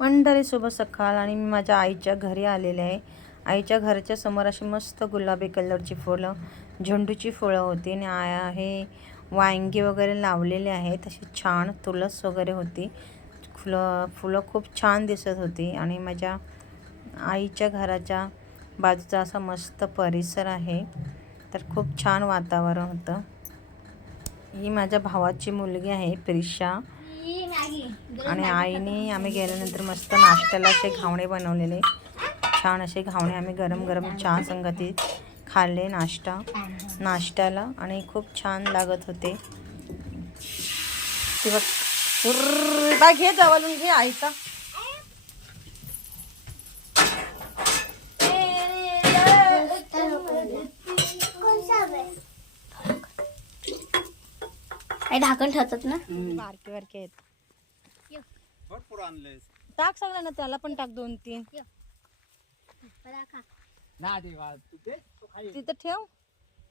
मंडळी शुभ सकाळ आणि मी माझ्या आईच्या घरी आलेले आहे. आईच्या घराच्या समोर अशी मस्त गुलाबी कलरची फुलं झेंडूची फुलं होती आणि आया हे वांगी वगैरे लावलेले आहेत. अशी छान तुळस वगैरे होती. फुलं फुलं खूप छान दिसत होती आणि माझ्या आईच्या घराच्या बाजूचा असा मस्त परिसर आहे. तर खूप छान वातावरण होतं. ही माझ्या भावाची मुलगी आहे प्रिशा. आणि आईने आम्ही गेल्यानंतर मस्त नाश्त्याला असे घावणे बनवलेले. छान असे घावणे आम्ही गरम गरम चहा संगती खाल्ले नाश्ता. नाश्त्याला आणि खूप छान लागत होते. ते बघ घे जवळून घे आईचा. काही ढाकण ठेवतात ना? बारके बारके आहेत. भरपूर आणलंय टाक सगळं ना त्याला पण टाक दोन तीन. ना दे वा तू ते तो खाई. तिथं ठेव.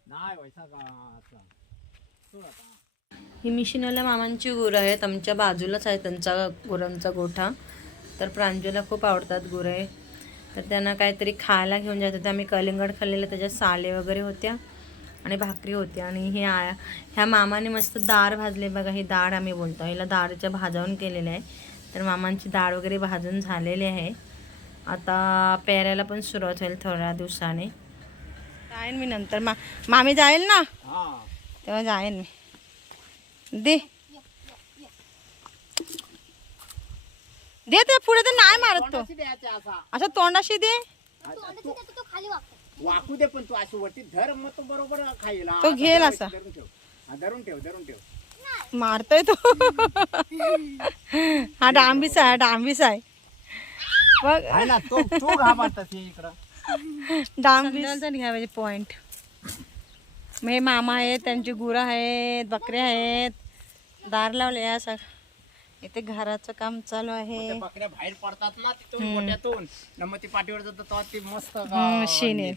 नाही वैसा का ही मिशिनवाल्या मामांची गुरं आहेत आमच्या बाजूलाच आहे त्यांचा गुरांचा गोठा. तर प्रांजूला खूप आवडतात गुरे. तर त्यांना काहीतरी खायला घेऊन जात होते. आम्ही कलिंगड खाल्लेलं त्याच्यात साले वगैरे होत्या. आणि भाकरी होत्या आणि हे ह्या मामाने मस्त दाळ भाजले. बघा ही डाळ आम्ही बोलतो. हिला दाळच्या भाजावून केलेलं आहे. तर मामांची डाळ वगैरे भाजून झालेली आहे. आता पेरायला पण सुरुवात होईल थोड्या दिवसाने. जाईन मी नंतर. मा मामी जाईल ना? हा तेव्हा जाईन मी. दे. दे ते पुढे तर नाही मारत तो. असा. असं तोंडाशी दे. वाकू दे पण तू अशी वरती धर मग तो बरोबर खाईल. हा, तो धर, असा. धरून ठेव. हा, धरून ठेव धरून ठेव. मारतोय तो. हा डांबीस आहे हा डांबीस आहे. बघ. आहे ना तो तू घाबरत इकडं. डांबीस. पॉइंट मे मामा आहेत त्यांची गुरं आहेत बकऱ्या आहेत. दार लावले असं इथे घराचं काम चालू आहे. बकऱ्या बाहेर पडतात ना तिथून मोठ्यातून. न मग ती पाठीवर जातात तेव्हा ती मस्त शेण आहे.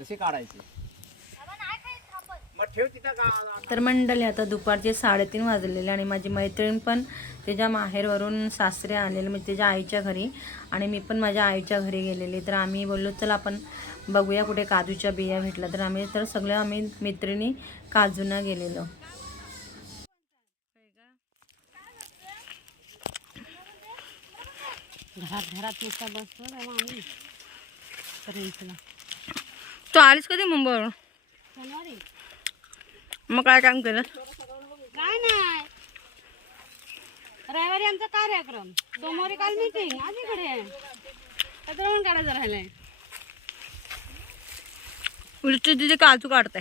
तशी काढायची. मग ठेव तिथं का तर मंडळी आता दुपारचे साडेतीन वाजलेले आणि माझी मैत्रीण पण त्याच्या माहेरवरून सासरे आलेले म्हणजे त्याच्या आईच्या घरी आणि मी पण माझ्या आईच्या घरी गेलेली. तर आम्ही बोललो चला आपण बघूया कुठे काजूच्या बिया भेटल्या. तर आम्ही तर सगळं आम्ही मैत्रिणी काजूना गेलेलो. घरात घरात नुसता बसतो ना आम्ही. तू आलीस कधी मुंबईवरून? शनिवारी मग काय काम केलं? काय नाही. रविवारी आमचा कार्यक्रम. सोमवारी काल मीटिंग आज इकडे. पण काढायचं राहिलंय. उलटी तिथे काजू काढते.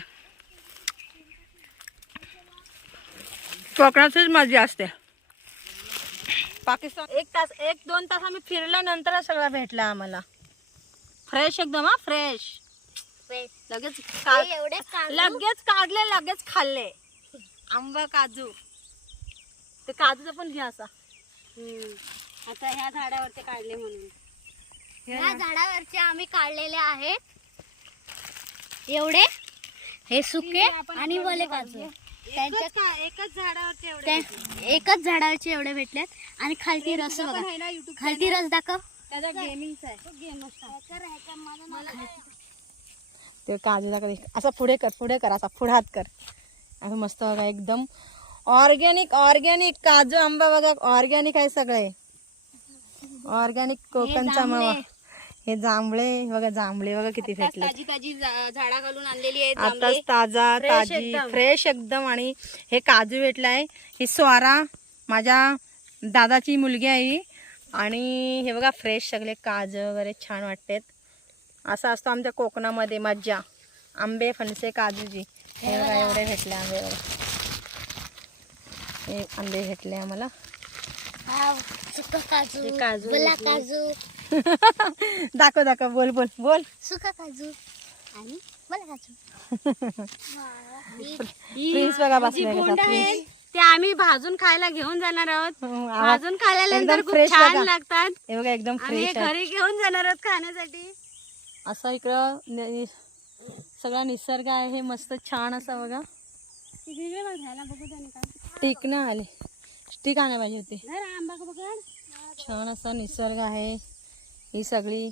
कोकणातच मजा असते. पाकिस्तान एक तास एक दोन तास आम्ही फिरल्यानंतर सगळं भेटला आम्हाला. फ्रेश एकदम हा फ्रेश लगेच एवढे लगेच काढले लगेच खाल्ले. आंबा काजू. ते काजूचा पण घ्या असा. आता ह्या झाडावरती काढले म्हणून. ह्या झाडावरचे आम्ही काढलेले आहेत. एवढे? हे सुके आणि वले काजू. एकच एकच झाडावरचे एवढे भेटलेत. आणि खालती रस बघा खालती रस दाखव. त्याचा गेमिंगचा आहे. गेम ते काजू दाखव असा पुढे कर पुढे कर असा पुढे हात कर. असं मस्त बघा एकदम ऑर्गॅनिक ऑर्गॅनिक काजू आंबा बघा. ऑर्गॅनिक आहे सगळे. ऑर्गॅनिक कोकणचा मावा. हे जांभळे बघा जांभळे बघा किती भेटले ताजी ताजी झा- झाडा घालून आणलेली आहेत आताच ताजा ताजी फ्रेश एकदम. आणि हे काजू भेटलाय. ही स्वारा माझ्या दादाची मुलगी आहे ही. आणि हे बघा फ्रेश सगळे काजू वगैरे छान वाटतात. असं असतो आमच्या कोकणामध्ये मज्जा. आंबे फणसे काजूची. हे बघा एवढे भेटले आंबे बघा हे आंबे भेटले आम्हाला. सुका काजू हे. काजू. दाखव दाखव बोल बोल बोल. सुका काजू आणि वला काजू. प्रिन्स बघा ते आम्ही भाजून खायला घेऊन जाणार आहोत. भाजून खाल्ल्यानंतर एकदम खूप छान. लागतात. हे बघा एकदम फ्रेश आहे. घरी घेऊन जाणार आहोत खाण्यासाठी. असा इकडं सगळा निसर्ग आहे हे मस्त छान असा बघा. तिकडे बघ घ्यायला बघू त्याने काय. टिक ना आले. स्टिक आणायला पाहिजे होती. छान असा निसर्ग आहे. ही सगळी.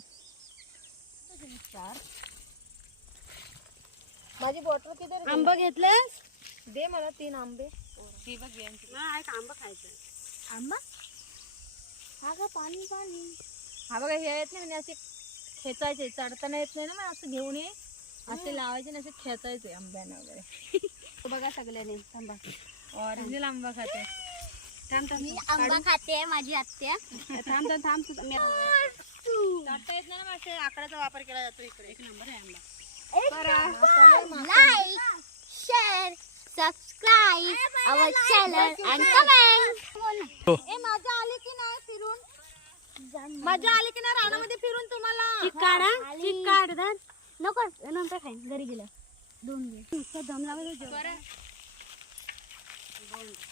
माझी बॉटल किती आंबा घेतलंस? दे मला तीन आंबे. हा एक आंबा खायचं आंबा? हा का पाणी पाणी. हा बघा हे आहेत ना म्हणजे असे खेचायचे. चढताना येत नाही ना मग असं घेऊन ये. असे लावायचे ना असे खेचायचे आंब्याने वगैरे. बघा सगळ्याने थांबा. ऑरिजिनल आंबा खाते. थांब थांब मी आंबा खाते माझी आत्या. थांब थांब थांब तू- मी- येत नाही ना आकड्याचा वापर केला जातो इकडे. एक नंबर आहे आंबा. Like share subscribe our channel and comment ए माझ्या आले की नाही फिरून? माझ्या आले की नाही रानामध्ये फिरून तुम्हाला? काढा काढ. नको नंतर खाईन घरी गेलं दोन दिवस नुसतं दम लावायचं जेवण.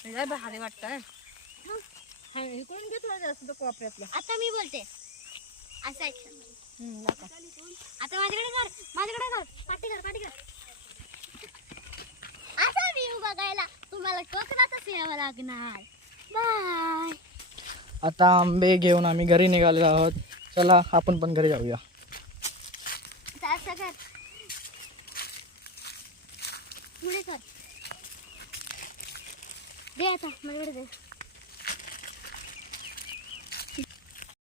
लय भारी वाटतंय. हा, इकडून घे थोडं जास्त तो कोपऱ्यातलं आता मी बोलते. असं. हम्म, दाखव. आता माझ्याकडे कर माझ्याकडे कर. पाठी कर पाठी कर. असा व्ह्यू बघायला तुम्हाला कोकणातच यावं लागणार. बाय आता आंबे घेऊन आम्ही घरी निघालेलो आहोत. चला आपण पण घरी जाऊया. असं कर. पुढे कर. दे आता माझ्याकडे दे.